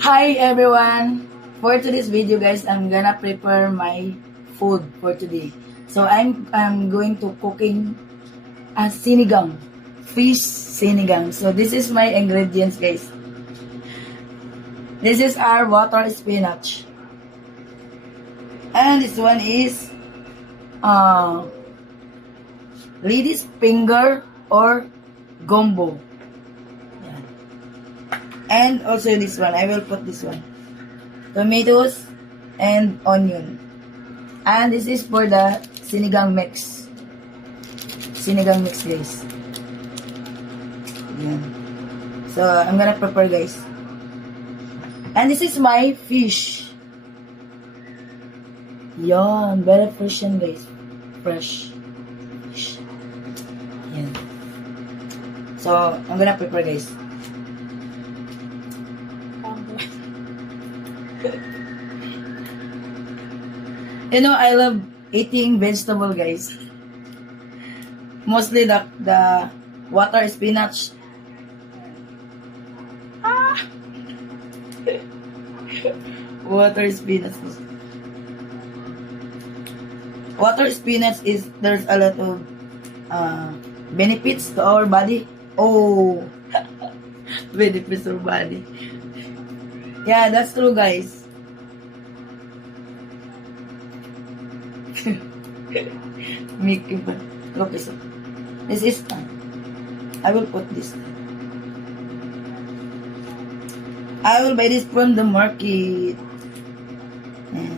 Hi everyone! For today's video guys, I'm gonna prepare my food for today. So I'm going to cooking a sinigang, fish sinigang. So this is my ingredients guys. This is our water spinach. And this one is lady's finger or gumbo. Yan. And also this one, I will put this one. Tomatoes and onion. And this is for the sinigang mix. Sinigang mix guys. Yan. So I'm gonna prepare guys. And this is my fish. Yan, very fresh yan guys. Fresh. Fish. Yan. So, I'm gonna prepare guys. You know, I love eating vegetable guys. Mostly the water spinach. Water spinach. Water spinach is, there's a lot of benefits to our body. Oh, benefits to our body. Yeah, that's true, guys. Make it, look this. This is. I will put this. I will buy this from the market. Yeah.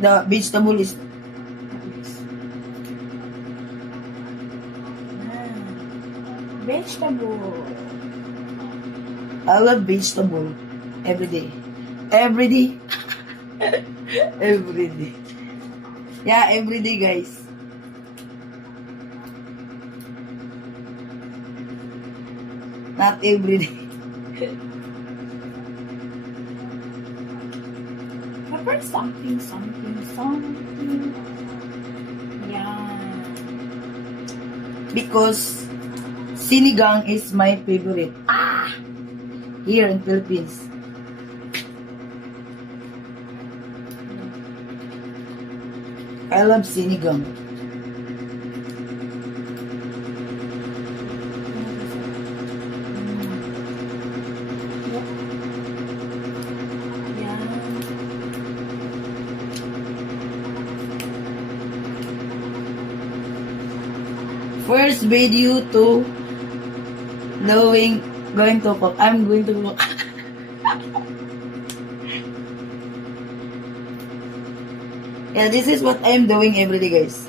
The vegetable is vegetable. I love vegetable every day. Every day. Every day. Yeah, every day guys. Not every day. Pepper something. Yeah. Because sinigang is my favorite. Here in Philippines. I love sinigang. First video to going to cook. I'm going to cook. Yeah, this is what I'm doing every day, guys.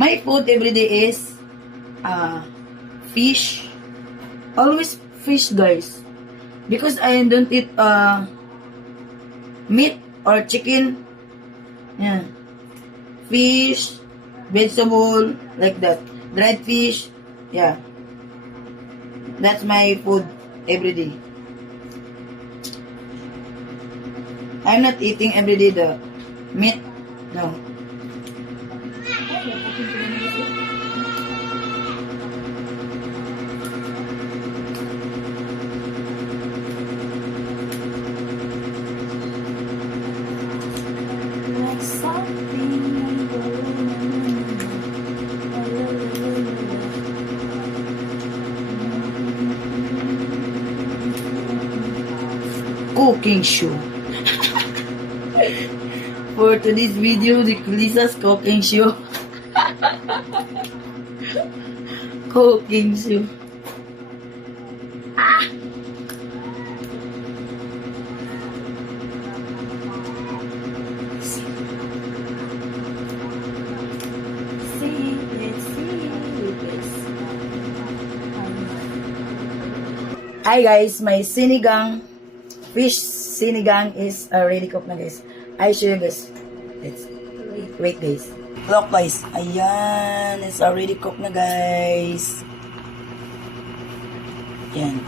My food every day is fish. Always fish, guys. Because I don't eat meat or chicken. Yeah. Fish, vegetable, like that. Dried fish. Yeah. That's my food every day. I'm not eating every day the meat. No. Like something. Cooking show. For today's video, the Lisa's cooking show. Cooking show. Hi guys, my sinigang, fish sinigang is already cooked na guys. I show you guys. Let's wait guys. Look guys, ayan, it's already cooked na guys. Yan.